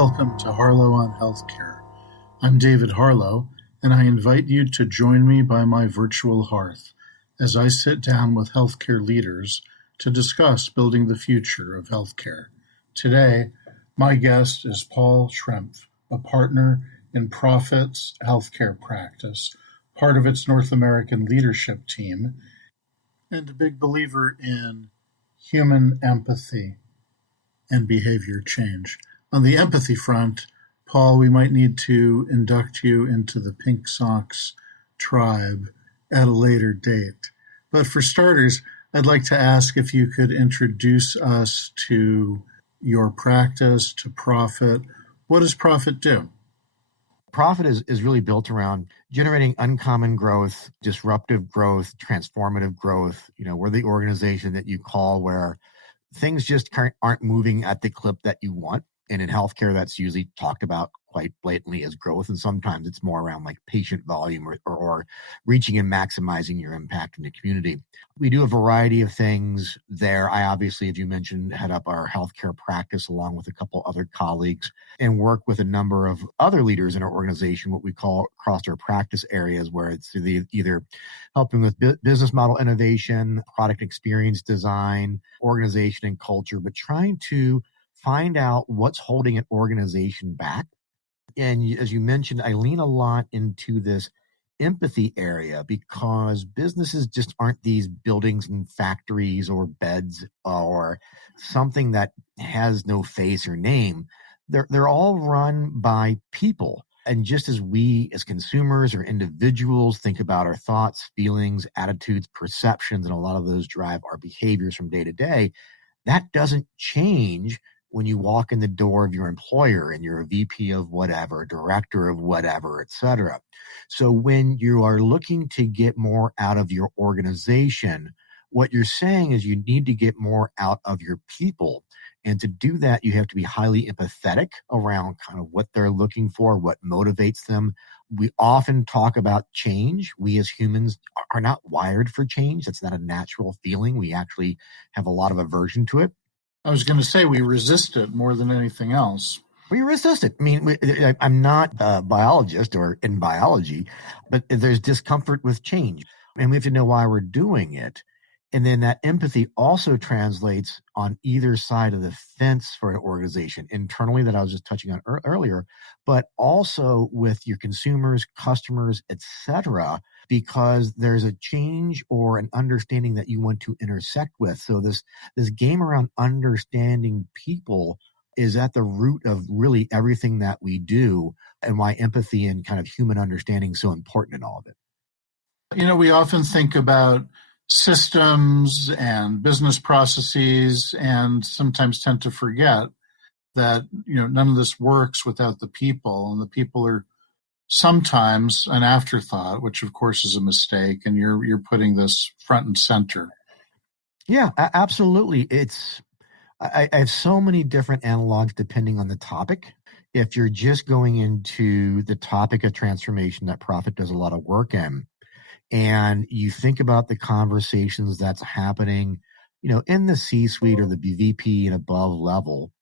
Welcome to Harlow on Healthcare. I'm David Harlow, and I invite you to join me by my virtual hearth as I sit down with healthcare leaders to discuss building the future of healthcare. Today, my guest is Paul Schrimpf, a partner in Profit's healthcare practice, part of its North American leadership team, and a big believer in human empathy and behavior change. On the empathy front, Paul, we might need to induct you into the Pink Socks tribe at a later date. But for starters, I'd like to ask if you could introduce us to your practice, to Profit. What does Profit do? Profit is really built around generating uncommon growth, disruptive growth, transformative growth. We're the organization that you call where things just aren't moving at the clip that you want. And in healthcare, that's usually talked about quite blatantly as growth. And sometimes it's more around like patient volume or reaching and maximizing your impact in the community. We do a variety of things there. I obviously, as you mentioned, head up our healthcare practice along with a couple other colleagues and work with a number of other leaders in our organization, what we call across our practice areas, where it's either helping with business model innovation, product experience design, organization and culture, but trying to find out what's holding an organization back. And as you mentioned, I lean a lot into this empathy area because businesses just aren't these buildings and factories or beds or something that has no face or name. They're all run by people. And just as we as consumers or individuals think about our thoughts, feelings, attitudes, perceptions, and a lot of those drive our behaviors from day to day, that doesn't change when you walk in the door of your employer and you're a VP of whatever, director of whatever, et cetera. So when you are looking to get more out of your organization, what you're saying is you need to get more out of your people. And to do that, you have to be highly empathetic around kind of what they're looking for, what motivates them. We often talk about change. We as humans are not wired for change. That's not a natural feeling. We actually have a lot of aversion to it. I was going to say we resist it more than anything else. We resist it. I mean, I'm not a biologist or in biology, but there's discomfort with change. And we have to know why we're doing it. And then that empathy also translates on either side of the fence for an organization, internally that I was just touching on earlier, but also with your consumers, customers, et cetera, because there's a change or an understanding that you want to intersect with. So this game around understanding people is at the root of really everything that we do, and why empathy and kind of human understanding is so important in all of it. We often think about systems and business processes and sometimes tend to forget that none of this works without the people, and the people are sometimes an afterthought, which of course is a mistake, and you're putting this front and center. Yeah, absolutely. I have so many different analogs depending on the topic. If you're just going into the topic of transformation that Profit does a lot of work in, and you think about the conversations that's happening, in the C-suite or the VP and above level,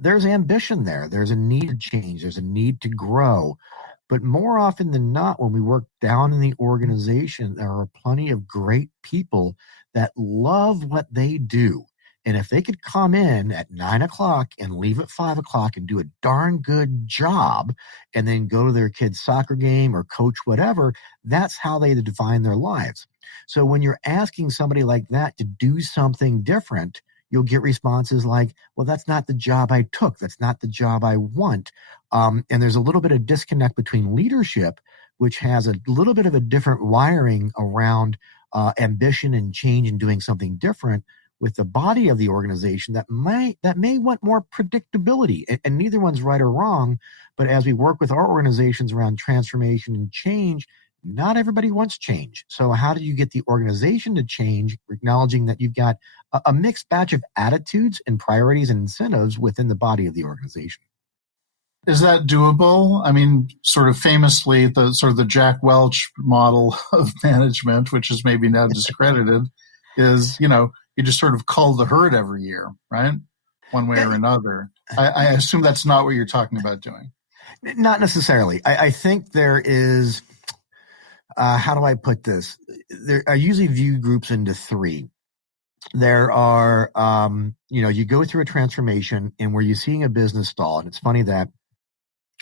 there's ambition there. There's a need to change. There's a need to grow. But more often than not, when we work down in the organization, there are plenty of great people that love what they do. And if they could come in at 9 o'clock and leave at 5 o'clock and do a darn good job and then go to their kid's soccer game or coach whatever, that's how they define their lives. So when you're asking somebody like that to do something different, you'll get responses like, well, that's not the job I took. That's not the job I want. And there's a little bit of disconnect between leadership, which has a little bit of a different wiring around ambition and change and doing something different, with the body of the organization that may want more predictability. And neither one's right or wrong. But as we work with our organizations around transformation and change, not everybody wants change. So how do you get the organization to change, acknowledging that you've got a mixed batch of attitudes and priorities and incentives within the body of the organization? Is that doable? I mean, sort of famously, the Jack Welch model of management, which is maybe now discredited, is, you just sort of cull the herd every year, right? One way or another. I assume that's not what you're talking about doing. Not necessarily. I think there is, how do I put this? I usually view groups into three. There are, you go through a transformation and where you're seeing a business stall. And it's funny that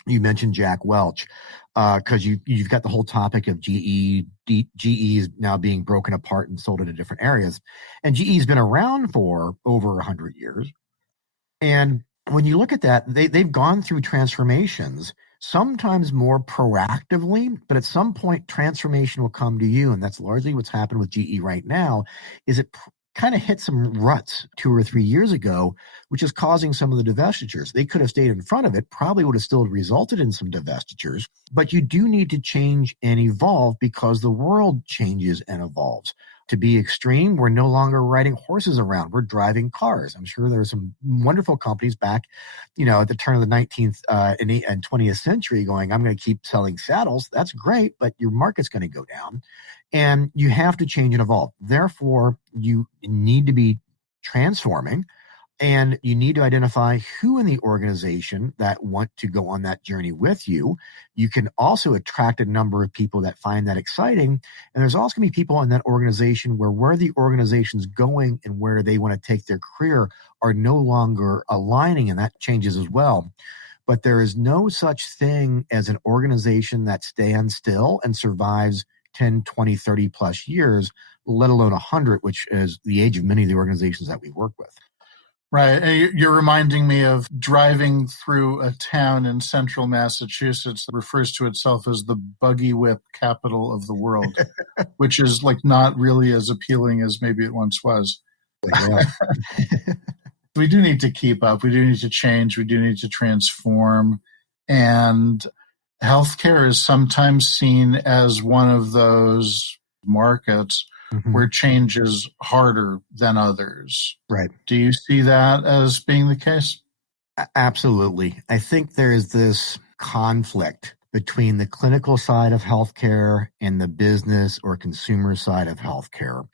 you mentioned Jack Welch, because you've got the whole topic of GE is now being broken apart and sold into different areas. And GE's been around for over 100 years. And when you look at that, they've gone through transformations, sometimes more proactively, but at some point transformation will come to you. And that's largely what's happened with GE right now, is it kind of hit some ruts 2 or 3 years ago, which is causing some of the divestitures. They could have stayed in front of it, probably would have still resulted in some divestitures, but you do need to change and evolve because the world changes and evolves. To be extreme, we're no longer riding horses around. We're driving cars. I'm sure there are some wonderful companies back, at the turn of the 19th and 20th century going, I'm going to keep selling saddles. That's great, but your market's going to go down. And you have to change and evolve. Therefore, you need to be transforming. And you need to identify who in the organization that want to go on that journey with you. You can also attract a number of people that find that exciting. And there's also going to be people in that organization where the organization's going and where they want to take their career are no longer aligning, and that changes as well. But there is no such thing as an organization that stands still and survives 10, 20, 30 plus years, let alone 100, which is the age of many of the organizations that we work with. Right. And you're reminding me of driving through a town in central Massachusetts that refers to itself as the buggy whip capital of the world, which is like not really as appealing as maybe it once was. Yeah. We do need to keep up. We do need to change. We do need to transform. And healthcare is sometimes seen as one of those markets where change is harder than others. Right. Do you see that as being the case? Absolutely. I think there is this conflict between the clinical side of healthcare and the business or consumer side of healthcare.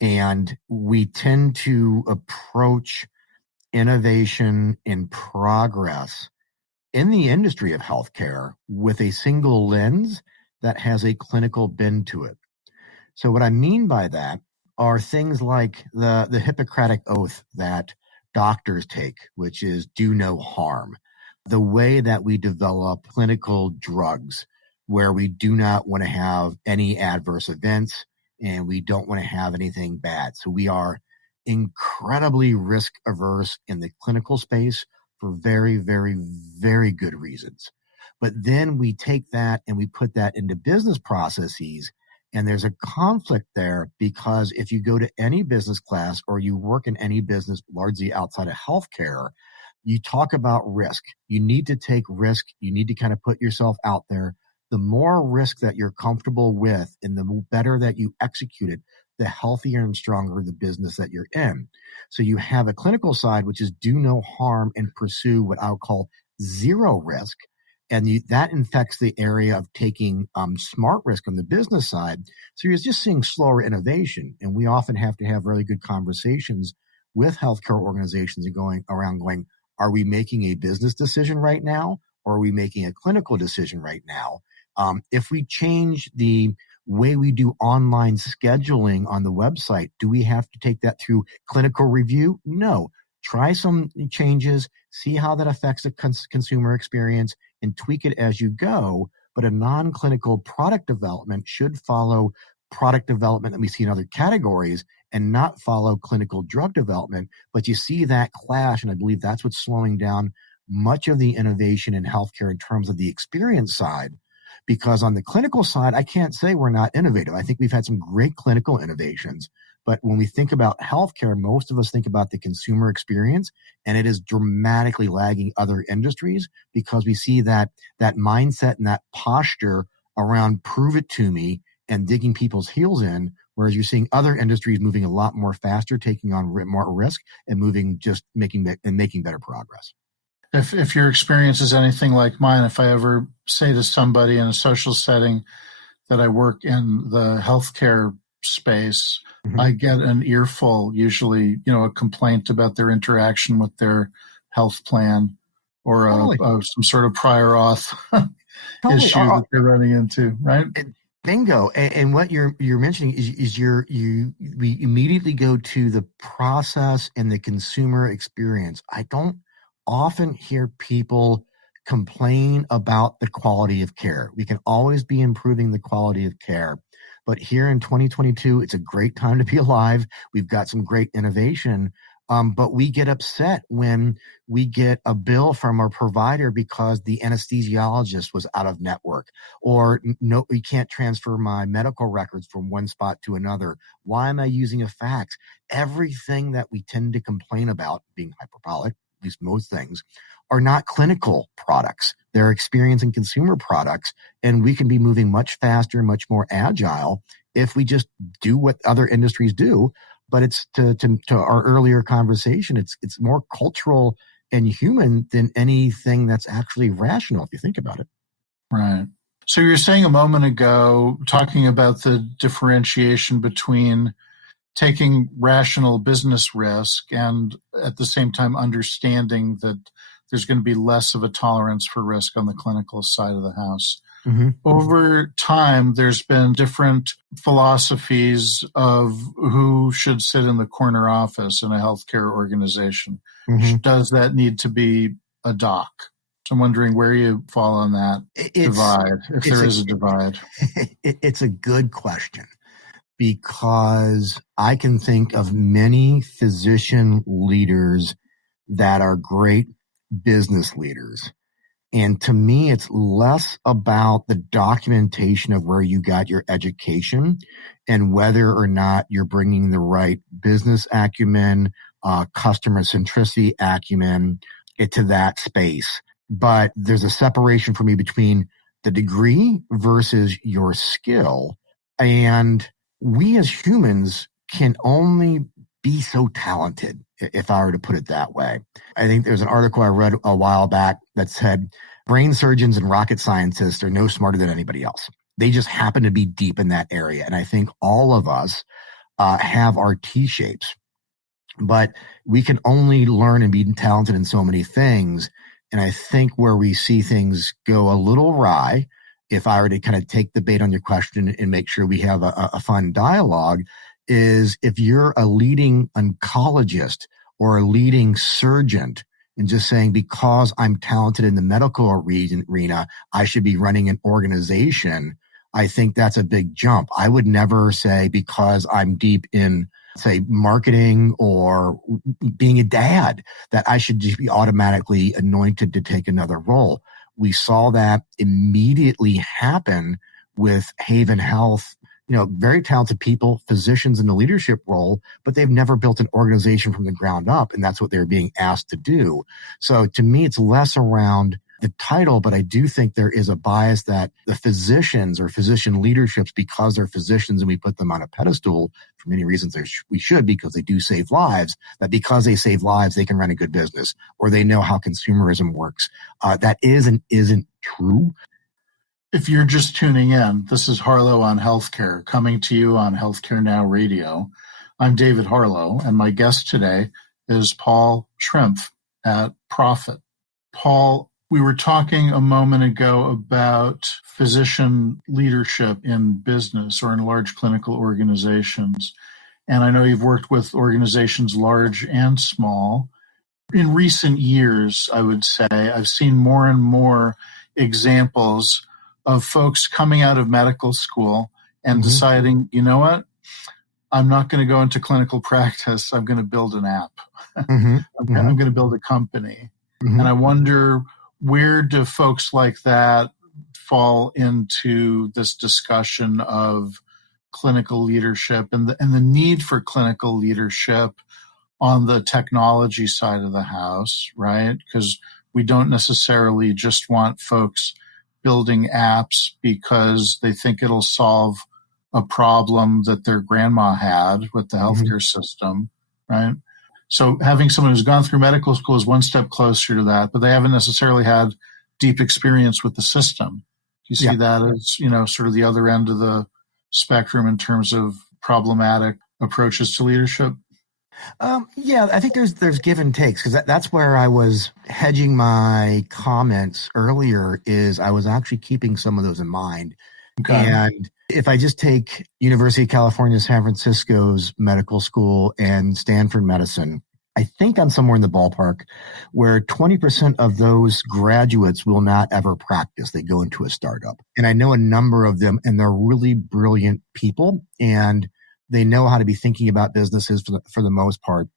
And we tend to approach innovation and progress in the industry of healthcare with a single lens that has a clinical bend to it. So what I mean by that are things like the Hippocratic Oath that doctors take, which is do no harm. The way that we develop clinical drugs where we do not want to have any adverse events and we don't want to have anything bad. So we are incredibly risk averse in the clinical space for very, very, very good reasons. But then we take that and we put that into business processes. And there's a conflict there because if you go to any business class or you work in any business largely outside of healthcare, you talk about risk. You need to take risk. You need to kind of put yourself out there. The more risk that you're comfortable with and the better that you execute it, the healthier and stronger the business that you're in. So you have a clinical side, which is do no harm and pursue what I'll call zero risk. And that infects the area of taking smart risk on the business side. So you're just seeing slower innovation. And we often have to have really good conversations with healthcare organizations and going, are we making a business decision right now? Or are we making a clinical decision right now? If we change the way we do online scheduling on the website, do we have to take that through clinical review? No. Try some changes, see how that affects the consumer experience, and tweak it as you go. But a non-clinical product development should follow product development that we see in other categories and not follow clinical drug development. But you see that clash, and I believe that's what's slowing down much of the innovation in healthcare in terms of the experience side. Because on the clinical side, I can't say we're not innovative. I think we've had some great clinical innovations. But when we think about healthcare, most of us think about the consumer experience, and it is dramatically lagging other industries because we see that mindset and that posture around prove it to me and digging people's heels in, whereas you're seeing other industries moving a lot more faster, taking on more risk and making better progress. If your experience is anything like mine, if I ever say to somebody in a social setting that I work in the healthcare space, I get an earful, usually, a complaint about their interaction with their health plan or Totally. some sort of prior auth Totally. issue that they're running into, right? Bingo. And what you're mentioning is we immediately go to the process and the consumer experience. I don't often hear people complain about the quality of care. We can always be improving the quality of care. But here in 2022, it's a great time to be alive. We've got some great innovation. But we get upset when we get a bill from our provider because the anesthesiologist was out of network, or no, we can't transfer my medical records from one spot to another. Why am I using a fax? Everything that we tend to complain about, being hyperbolic, at least most things, are not clinical products. They're experience and consumer products, and we can be moving much faster, much more agile if we just do what other industries do. But it's to our earlier conversation, it's more cultural and human than anything that's actually rational, if you think about it. Right. So you were saying a moment ago, talking about the differentiation between taking rational business risk and at the same time understanding that there's going to be less of a tolerance for risk on the clinical side of the house. Mm-hmm. Over time, there's been different philosophies of who should sit in the corner office in a healthcare organization. Mm-hmm. Does that need to be a doc? So I'm wondering where you fall on that divide, if there is a divide. It's a good question, because I can think of many physician leaders that are great business leaders. And to me, it's less about the documentation of where you got your education and whether or not you're bringing the right business acumen, customer centricity acumen into that space. But there's a separation for me between the degree versus your skill. And we as humans can only be so talented, if I were to put it that way. I think there's an article I read a while back that said brain surgeons and rocket scientists are no smarter than anybody else. They just happen to be deep in that area. And I think all of us have our T-shapes, but we can only learn and be talented in so many things. And I think where we see things go a little awry, if I were to kind of take the bait on your question and make sure we have a fun dialogue, is if you're a leading oncologist or a leading surgeon and just saying, because I'm talented in the medical arena, I should be running an organization, I think that's a big jump. I would never say, because I'm deep in, say, marketing or being a dad, that I should just be automatically anointed to take another role. We saw that immediately happen with Haven Health. Very talented people, physicians in the leadership role, but they've never built an organization from the ground up, and that's what they're being asked to do. So to me, it's less around the title, but I do think there is a bias that the physicians or physician leaderships, because they're physicians and we put them on a pedestal for many reasons, we should, because they do save lives, that because they save lives, they can run a good business, or they know how consumerism works. That is and isn't true. If you're just tuning in, this is Harlow on Healthcare, coming to you on Healthcare Now Radio. I'm David Harlow, and my guest today is Paul Schrimpf at Profit. Paul, we were talking a moment ago about physician leadership in business or in large clinical organizations. And I know you've worked with organizations large and small. In recent years, I would say, I've seen more and more examples of folks coming out of medical school and deciding, you know what, I'm not going to go into clinical practice. I'm going to build an app. I'm going to build a company. And I wonder, where do folks like that fall into this discussion of clinical leadership and the need for clinical leadership on the technology side of the house, right? Because we don't necessarily just want folks building apps because they think it'll solve a problem that their grandma had with the healthcare system, right? So having someone who's gone through medical school is one step closer to that, but they haven't necessarily had deep experience with the system. Do you see that as, sort of the other end of the spectrum in terms of problematic approaches to leadership? Yeah, I think there's give and takes because that's where I was hedging my comments earlier. Is I was actually keeping some of those in mind. Okay. And if I just take University of California, San Francisco's medical school and Stanford Medicine, I think I'm somewhere in the ballpark where 20% of those graduates will not ever practice. They go into a startup. And I know a number of them, and they're really brilliant people, and they know how to be thinking about businesses for the most part.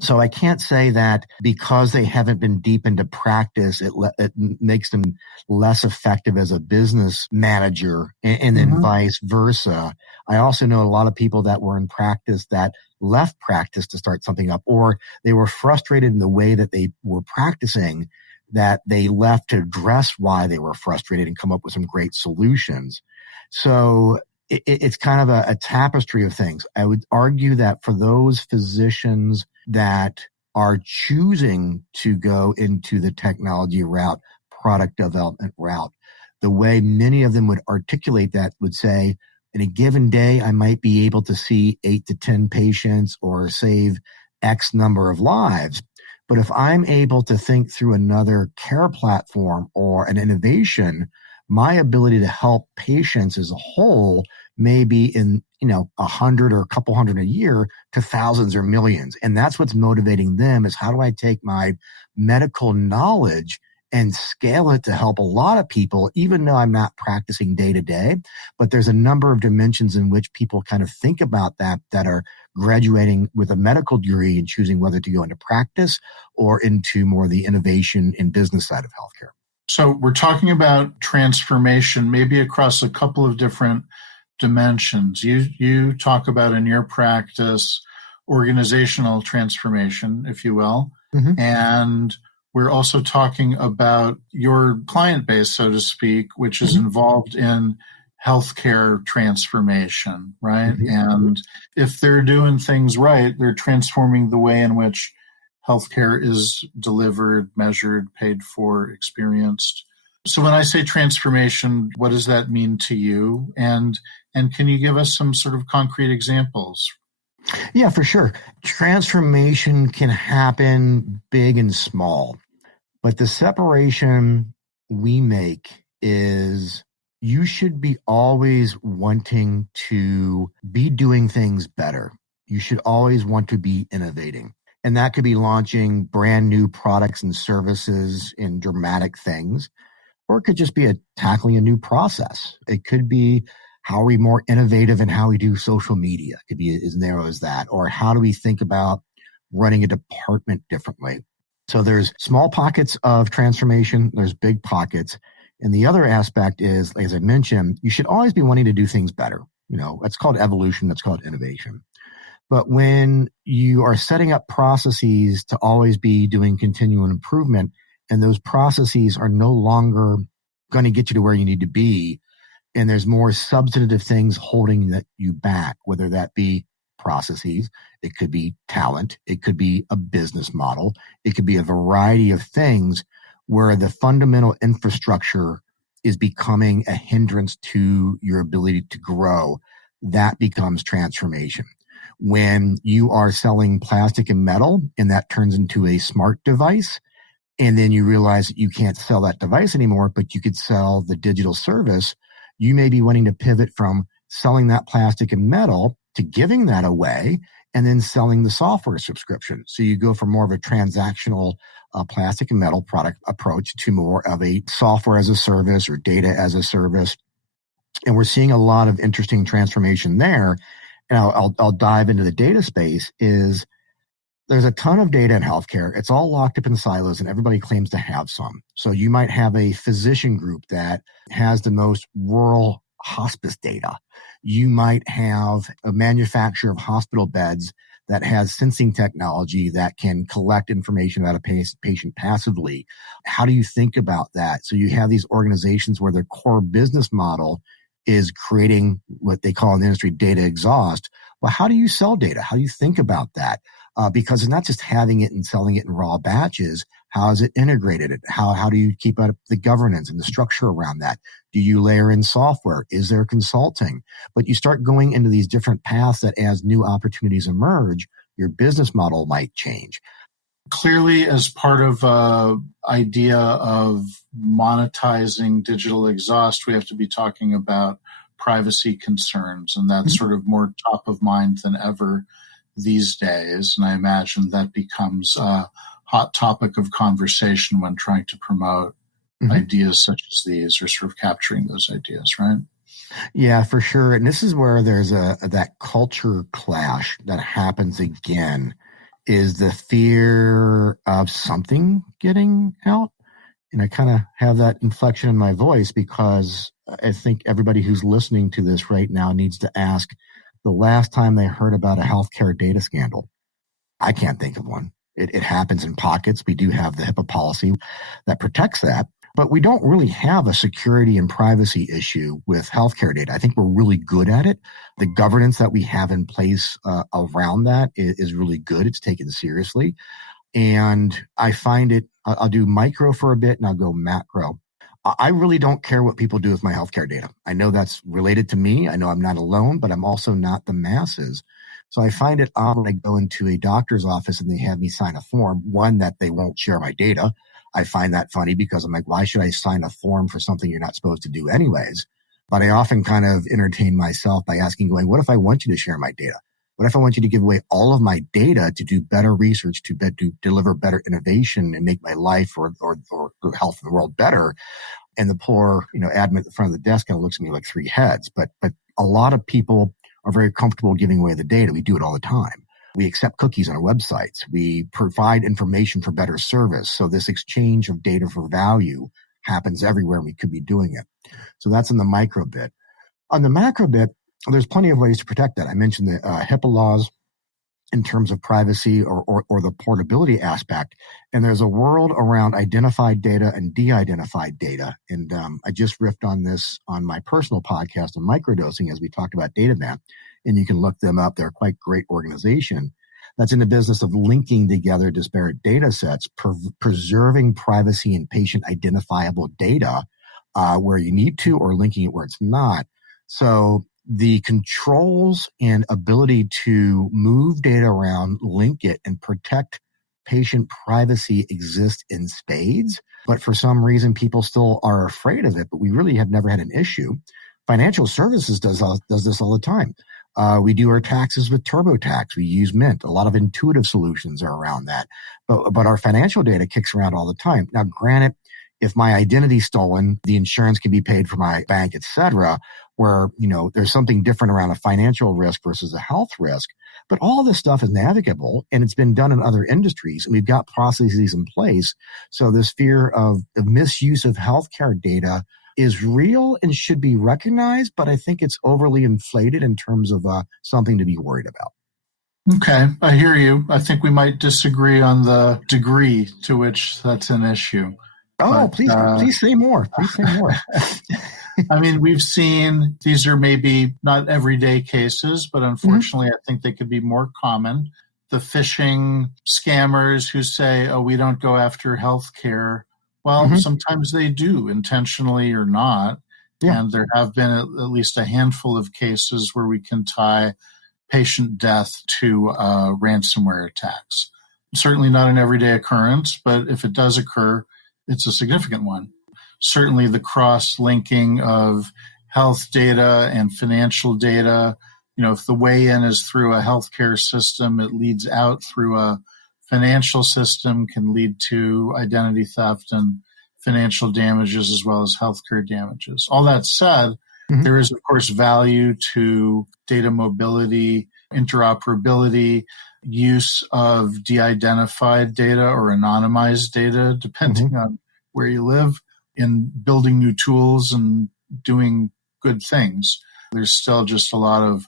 So I can't say that because they haven't been deep into practice, it makes them less effective as a business manager, and then vice versa. I also know a lot of people that were in practice that left practice to start something up, or they were frustrated in the way that they were practicing, that they left to address why they were frustrated and come up with some great solutions. So it's kind of a tapestry of things. I would argue that for those physicians that are choosing to go into the technology route, product development route, the way many of them would articulate that would say, in a given day, I might be able to see 8 to 10 patients or save X number of lives. But if I'm able to think through another care platform or an innovation, my ability to help patients as a whole may be in 100 or a couple hundred a year to thousands or millions. And that's what's motivating them, is how do I take my medical knowledge and scale it to help a lot of people, even though I'm not practicing day to day. But there's a number of dimensions in which people kind of think about that are graduating with a medical degree and choosing whether to go into practice or into more the innovation and business side of healthcare. So we're talking about transformation, maybe across a couple of different dimensions. You talk about in your practice organizational transformation, if you will, and we're also talking about your client base, so to speak, which is involved in healthcare transformation, right? And if they're doing things right, they're transforming the way in which healthcare is delivered, measured, paid for, experienced. So when I say transformation, what does that mean to you? And can you give us some sort of concrete examples? Yeah, for sure. Transformation can happen big and small, but the separation we make is you should be always wanting to be doing things better. You should always want to be innovating. And that could be launching brand new products and services in dramatic things, or it could just be tackling a new process. It could be, how are we more innovative in how we do social media? It could be as narrow as that. Or how do we think about running a department differently? So there's small pockets of transformation. There's big pockets. And the other aspect is, as I mentioned, you should always be wanting to do things better. That's called evolution. That's called innovation. But when you are setting up processes to always be doing continual improvement, and those processes are no longer going to get you to where you need to be, and there's more substantive things holding you back, whether that be processes, it could be talent, it could be a business model, it could be a variety of things where the fundamental infrastructure is becoming a hindrance to your ability to grow. That becomes transformation. When you are selling plastic and metal and that turns into a smart device, and then you realize that you can't sell that device anymore, but you could sell the digital service, you may be wanting to pivot from selling that plastic and metal to giving that away and then selling the software subscription. So you go from more of a transactional plastic and metal product approach to more of a software as a service or data as a service. And we're seeing a lot of interesting transformation there. And I'll dive into the data space. Is there's a ton of data in healthcare. It's all locked up in silos and everybody claims to have some. So you might have a physician group that has the most rural hospice data. You might have a manufacturer of hospital beds that has sensing technology that can collect information about a patient passively. How do you think about that? So you have these organizations where their core business model is creating what they call in the industry data exhaust. Well, how do you sell data? How do you think about that? Because it's not just having it and selling it in raw batches. How is it integrated? How do you keep up the governance and the structure around that? Do you layer in software? Is there consulting? But you start going into these different paths that as new opportunities emerge, your business model might change. Clearly, as part of idea of monetizing digital exhaust, we have to be talking about privacy concerns, and that's sort of more top of mind than ever these days. And I imagine that becomes a hot topic of conversation when trying to promote ideas such as these, or sort of capturing those ideas, right? Yeah, for sure. And this is where there's that culture clash that happens again, is the fear of something getting out. And I kind of have that inflection in my voice because I think everybody who's listening to this right now needs to ask the last time they heard about a healthcare data scandal. I can't think of one. It happens in pockets. We do have the HIPAA policy that protects that, but we don't really have a security and privacy issue with healthcare data. I think we're really good at it. The governance that we have in place around that is really good. It's taken seriously. And I find it, I'll do micro for a bit and I'll go macro. I really don't care what people do with my healthcare data. I know that's related to me. I know I'm not alone, but I'm also not the masses. So I find it odd when I go into a doctor's office and they have me sign a form, one, that they won't share my data. I find that funny because I'm like, why should I sign a form for something you're not supposed to do anyways? But I often kind of entertain myself by asking, going, what if I want you to share my data? What if I want you to give away all of my data to do better research, to deliver better innovation and make my life or the health of the world better? And the poor, admin at the front of the desk kind of looks at me like three heads. But a lot of people are very comfortable giving away the data. We do it all the time. We accept cookies on our websites. We provide information for better service. So this exchange of data for value happens everywhere, and we could be doing it. So that's in the micro bit. On the macro bit, there's plenty of ways to protect that. I mentioned the HIPAA laws in terms of privacy or the portability aspect. And there's a world around identified data and de-identified data. And I just riffed on this on my personal podcast on microdosing as we talked about DataVant. And you can look them up. They're a quite great organization that's in the business of linking together disparate data sets, preserving privacy and patient identifiable data where you need to, or linking it where it's not. So the controls and ability to move data around, link it, and protect patient privacy exist in spades. But for some reason, people still are afraid of it, but we really have never had an issue. Financial services does this all the time. We do our taxes with TurboTax. We use Mint. A lot of intuitive solutions are around that. But our financial data kicks around all the time. Now, granted, if my identity's stolen, the insurance can be paid for my bank, et cetera, where, there's something different around a financial risk versus a health risk. But all this stuff is navigable, and it's been done in other industries. And we've got processes in place. So this fear of the misuse of healthcare data is real and should be recognized, but I think it's overly inflated in terms of something to be worried about. Okay, I hear you. I think we might disagree on the degree to which that's an issue. Oh, but, please say more. Please say more. I mean, we've seen, these are maybe not everyday cases, but unfortunately, I think they could be more common. The phishing scammers who say, oh, we don't go after healthcare. Well, sometimes they do, intentionally or not. Yeah. And there have been at least a handful of cases where we can tie patient death to ransomware attacks. Certainly not an everyday occurrence, but if it does occur, it's a significant one. Certainly the cross-linking of health data and financial data, if the way in is through a healthcare system, it leads out through a financial system, can lead to identity theft and financial damages as well as healthcare damages. All that said, there is, of course, value to data mobility, interoperability, use of de-identified data or anonymized data, depending on where you live, in building new tools and doing good things. There's still just a lot of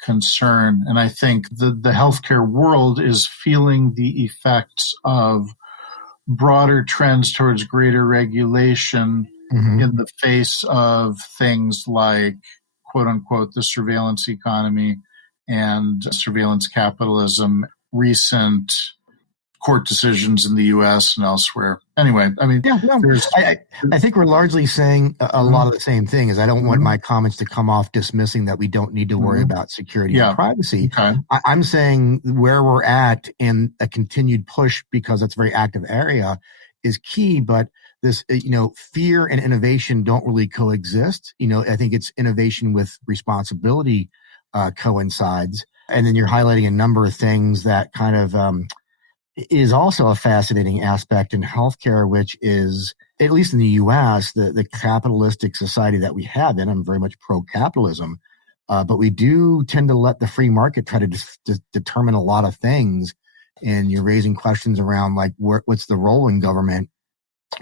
concern. And I think the healthcare world is feeling the effects of broader trends towards greater regulation in the face of things like, quote unquote, the surveillance economy and surveillance capitalism, recent court decisions in the U.S. and elsewhere. Anyway, I mean, yeah, no, I think we're largely saying a lot of the same thing. Is I don't want my comments to come off dismissing that we don't need to worry about security and privacy. Okay. I'm saying where we're at in a continued push, because it's a very active area, is key. But this, fear and innovation don't really coexist. I think it's innovation with responsibility coincides. And then you're highlighting a number of things that kind of is also a fascinating aspect in healthcare, which is, at least in the U.S., the capitalistic society that we have. And I'm very much pro-capitalism, but we do tend to let the free market try to determine a lot of things. And you're raising questions around like what's the role in government?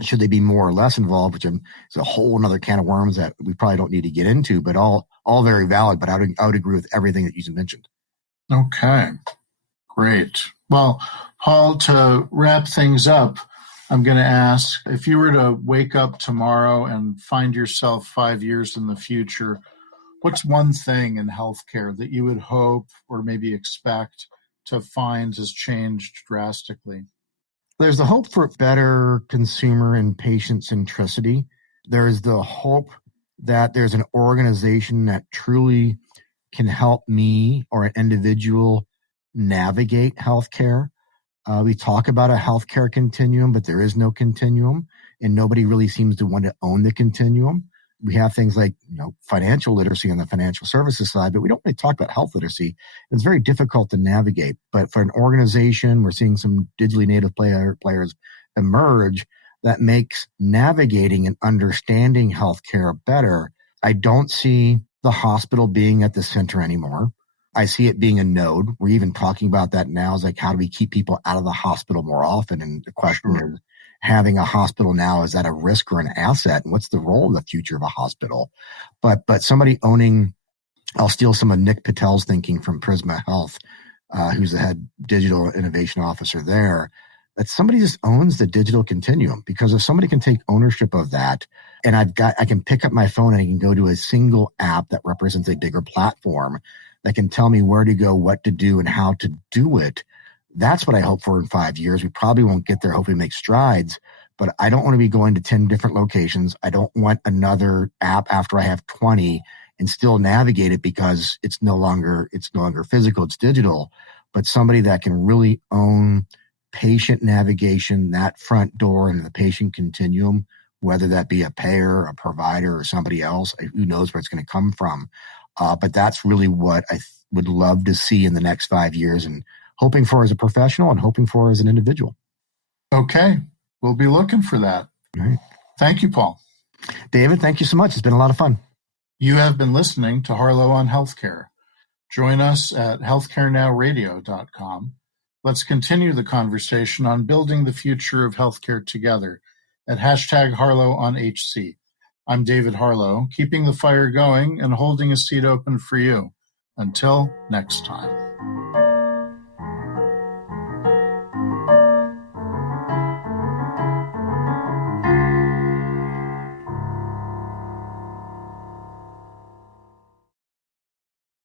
Should they be more or less involved? Which is a whole another can of worms that we probably don't need to get into, but all very valid. But I would agree with everything that you mentioned. Okay, great. Well, Paul, to wrap things up, I'm going to ask, if you were to wake up tomorrow and find yourself 5 years in the future, what's one thing in healthcare that you would hope or maybe expect to find has changed drastically? There's the hope for better consumer and patient centricity. There's the hope that there's an organization that truly can help me or an individual navigate healthcare. We talk about a healthcare continuum, but there is no continuum, and nobody really seems to want to own the continuum. We have things like financial literacy on the financial services side, but we don't really talk about health literacy. It's very difficult to navigate. But for an organization, we're seeing some digitally native players emerge that makes navigating and understanding healthcare better. I don't see the hospital being at the center anymore. I see it being a node. We're even talking about that now. Is like, how do we keep people out of the hospital more often? And the question is, having a hospital now, is that a risk or an asset? And what's the role of the future of a hospital? But somebody owning, I'll steal some of Nick Patel's thinking from Prisma Health, who's the head digital innovation officer there, that somebody just owns the digital continuum. Because if somebody can take ownership of that, and I can pick up my phone and I can go to a single app that represents a bigger platform that can tell me where to go, what to do, and how to do it. That's what I hope for in 5 years. We probably won't get there. Hopefully make strides, but I don't want to be going to 10 different locations. I don't want another app after I have 20 and still navigate it because it's no longer physical, it's digital, but somebody that can really own patient navigation, that front door into the patient continuum, whether that be a payer, a provider, or somebody else, who knows where it's going to come from. But that's really what I would love to see in the next 5 years, and hoping for as a professional and hoping for as an individual. Okay. We'll be looking for that. All right. Thank you, Paul. David, thank you so much. It's been a lot of fun. You have been listening to Harlow on Healthcare. Join us at healthcarenowradio.com. Let's continue the conversation on building the future of healthcare together at #HarlowOnHC. I'm David Harlow, keeping the fire going and holding a seat open for you. Until next time.